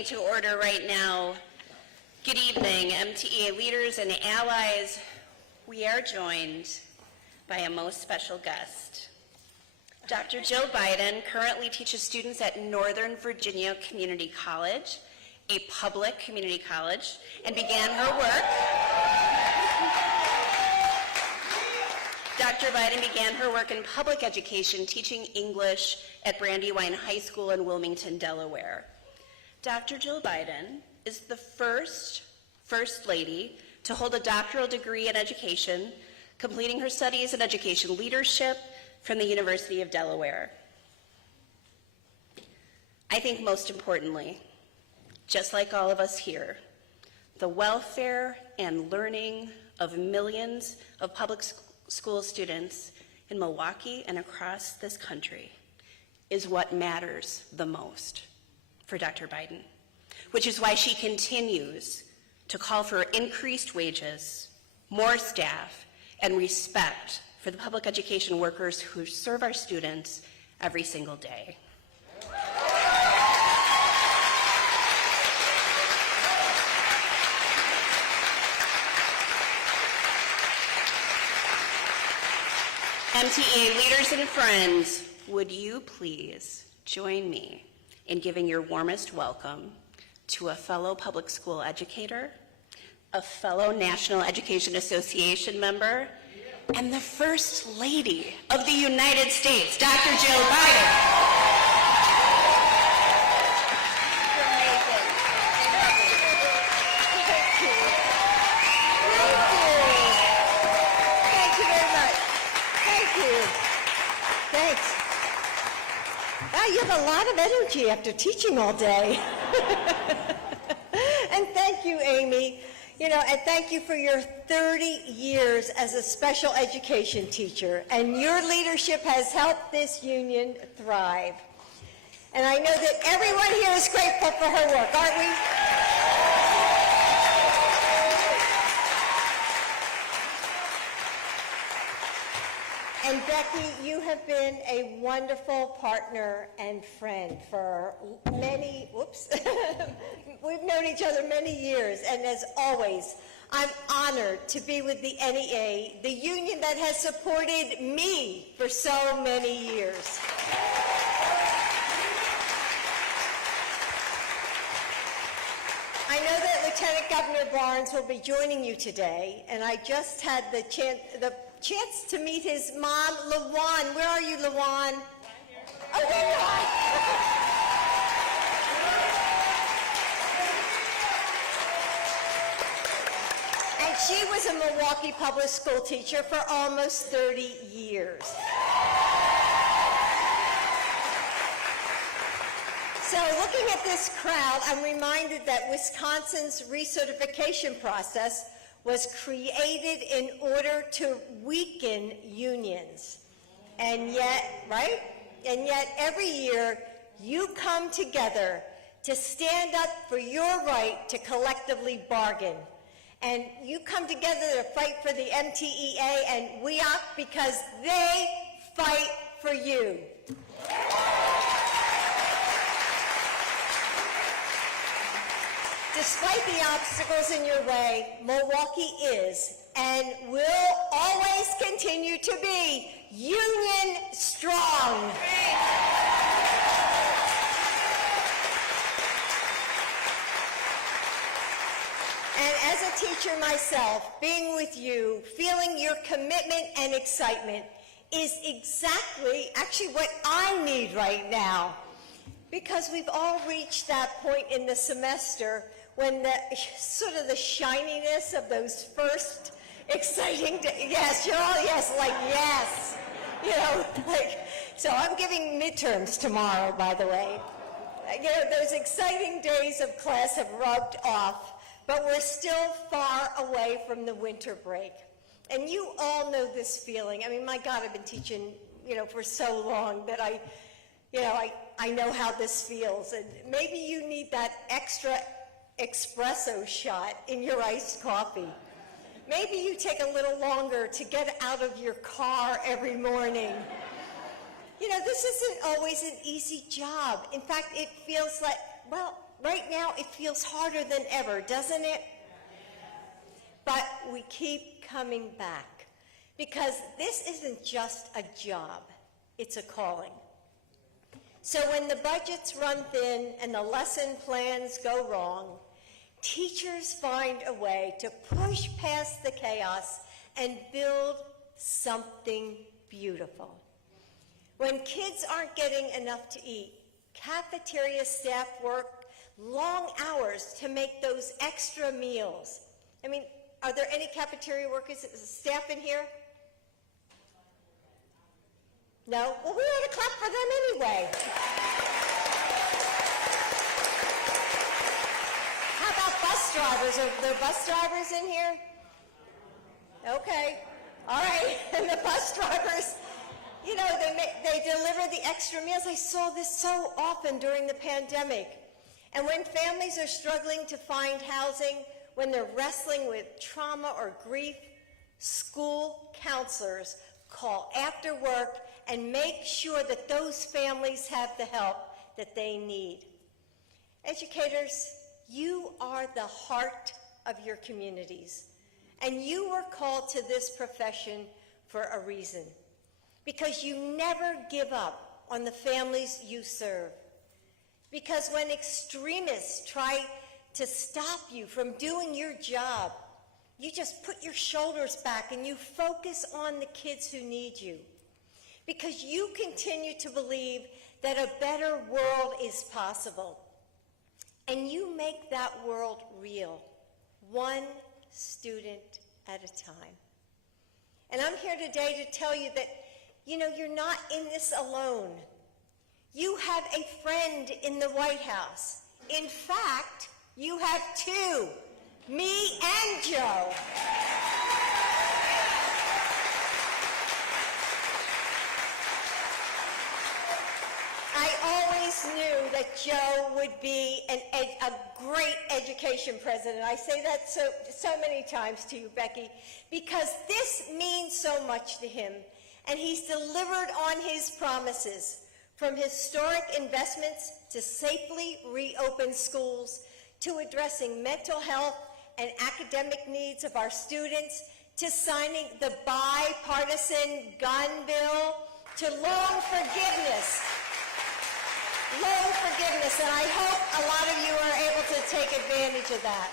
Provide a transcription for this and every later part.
meeting to order right now. Good evening, MTEA leaders and allies. We are joined by a most special guest. Dr. Jill Biden currently teaches students at Northern Virginia Community College, a public community college, and began her work. Dr. Biden began her work in public education, teaching English at Brandywine High School in Wilmington, Delaware. Dr. Jill Biden is the first First Lady to hold a doctoral degree in education, completing her studies in education leadership from the University of Delaware. I think most importantly, just like all of us here, the welfare and learning of millions of public school students in Milwaukee and across this country is what matters the most for Dr. Biden, which is why she continues to call for increased wages, more staff, and respect for the public education workers who serve our students every single day. MTEA leaders and friends, would you please join me in giving your warmest welcome to a fellow public school educator, a fellow National Education Association member, and the First Lady of the United States, Dr. Jill Biden. You have a lot of energy after teaching all day. And thank you, Amy. And thank you for your 30 years as a special education teacher. And your leadership has helped this union thrive. And I know that everyone here is grateful for her work, aren't we? And Becky, you have been a wonderful partner and friend for many, we've known each other many years, and as always, I'm honored to be with the NEA, the union that has supported me for so many years. I know that Lieutenant Governor Barnes will be joining you today, and I just had the chance to meet his mom, LaJuan. Where are you, LaJuan? Oh, there you are. And she was a Milwaukee public school teacher for almost 30 years. So looking at this crowd, I'm reminded that Wisconsin's recertification process was created in order to weaken unions. And yet, right? And yet every year you come together to stand up for your right to collectively bargain. And you come together to fight for the MTEA and WEOC because they fight for you. Despite the obstacles in your way, Milwaukee is and will always continue to be union strong. And as a teacher myself, being with you, feeling your commitment and excitement is actually what I need right now. Because we've all reached that point in the semester when the shininess of those first exciting days, yes, you're all yes, like yes. So I'm giving midterms tomorrow, by the way. Those exciting days of class have rubbed off, but we're still far away from the winter break. And you all know this feeling. I mean, my God, I've been teaching, for so long that I know how this feels, and maybe you need that extra espresso shot in your iced coffee. Maybe you take a little longer to get out of your car every morning. This isn't always an easy job. In fact, it feels like, right now it feels harder than ever, doesn't it? But we keep coming back because this isn't just a job, it's a calling. So when the budgets run thin and the lesson plans go wrong, teachers find a way to push past the chaos and build something beautiful. When kids aren't getting enough to eat, cafeteria staff work long hours to make those extra meals. I mean, are there any cafeteria workers, staff in here? No? Well, we ought to clap for them anyway. How about bus drivers? Are there bus drivers in here? Okay. All right. And the bus drivers, you know, they deliver the extra meals. I saw this so often during the pandemic. And when families are struggling to find housing, when they're wrestling with trauma or grief, school counselors call after work and make sure that those families have the help that they need. Educators, you are the heart of your communities, and you were called to this profession for a reason, because you never give up on the families you serve. Because when extremists try to stop you from doing your job, you just put your shoulders back and you focus on the kids who need you. Because you continue to believe that a better world is possible. And you make that world real, one student at a time. And I'm here today to tell you that, you know, you're not in this alone. You have a friend in the White House. In fact, you have two, me and Joe. I always knew that Joe would be a great education president. I say that so many times to you, Becky, because this means so much to him, and he's delivered on his promises, from historic investments to safely reopen schools, to addressing mental health and academic needs of our students, to signing the bipartisan gun bill, to loan forgiveness, and I hope a lot of you are able to take advantage of that.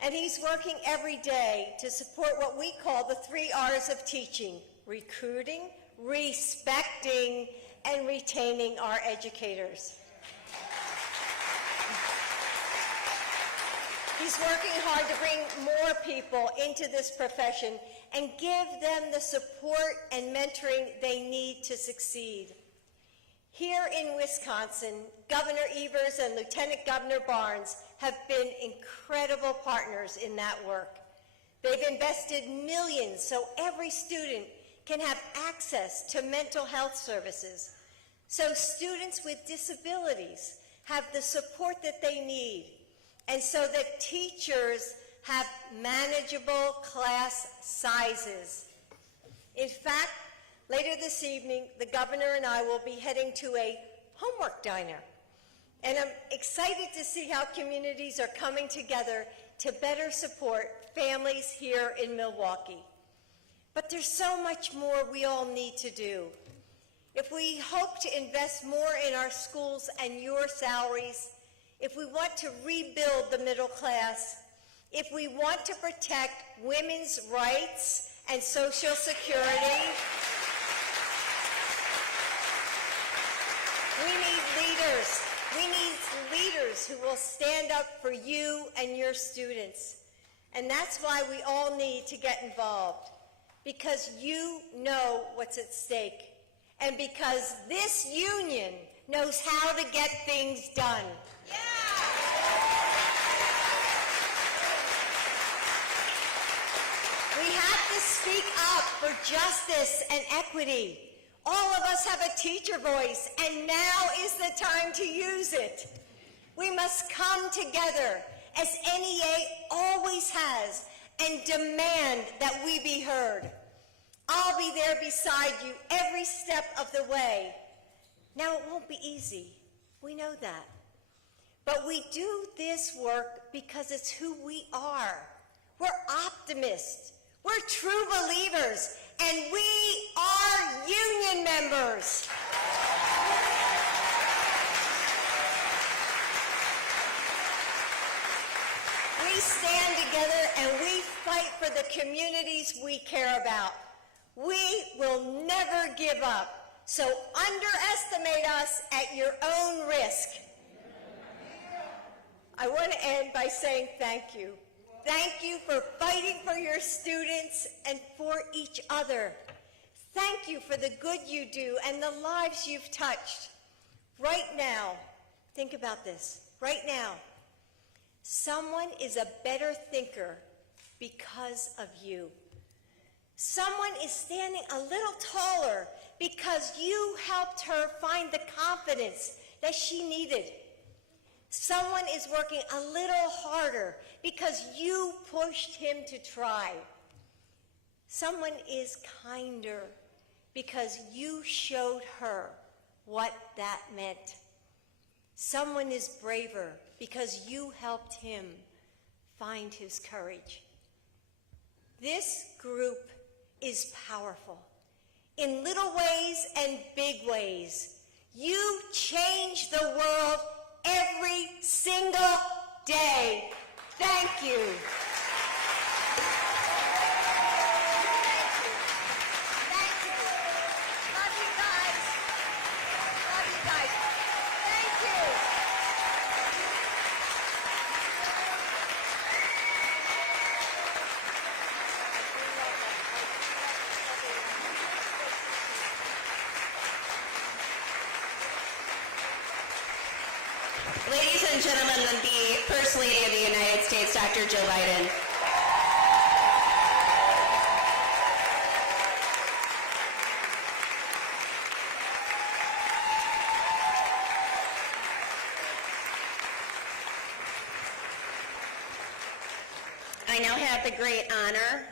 And he's working every day to support what we call the 3 R's of teaching: recruiting, respecting, and retaining our educators. He's working hard to bring more people into this profession and give them the support and mentoring they need to succeed. Here in Wisconsin, Governor Evers and Lieutenant Governor Barnes have been incredible partners in that work. They've invested millions so every student can have access to mental health services, so students with disabilities have the support that they need, and so that teachers have manageable class sizes. In fact, later this evening, the governor and I will be heading to a homework diner, and I'm excited to see how communities are coming together to better support families here in Milwaukee. But there's so much more we all need to do. If we hope to invest more in our schools and your salaries, if we want to rebuild the middle class, if we want to protect women's rights and Social Security, we need leaders. We need leaders who will stand up for you and your students. And that's why we all need to get involved, because you know what's at stake, and because this union knows how to get things done. Yeah. We have to speak up for justice and equity. All of us have a teacher voice, and now is the time to use it. We must come together, as NEA always has, and demand that we be heard. I'll be there beside you every step of the way. Now, it won't be easy. We know that. But we do this work because it's who we are. We're optimists. We're true believers. And we are union members. We stand together and we fight for the communities we care about. We will never give up. So underestimate us at your own risk. I want to end by saying thank you. Thank you for fighting for your students and for each other. Thank you for the good you do and the lives you've touched. Right now, think about this. Right now, someone is a better thinker because of you. Someone is standing a little taller because you helped her find the confidence that she needed. Someone is working a little harder because you pushed him to try. Someone is kinder because you showed her what that meant. Someone is braver because you helped him find his courage. This group is powerful. In little ways and big ways, you change the world every single day. Thank you. Thank you. Love you guys. Love you guys. Thank you. Ladies and gentlemen, the First Lady of the United States, Dr. Jill Biden. I now have the great honor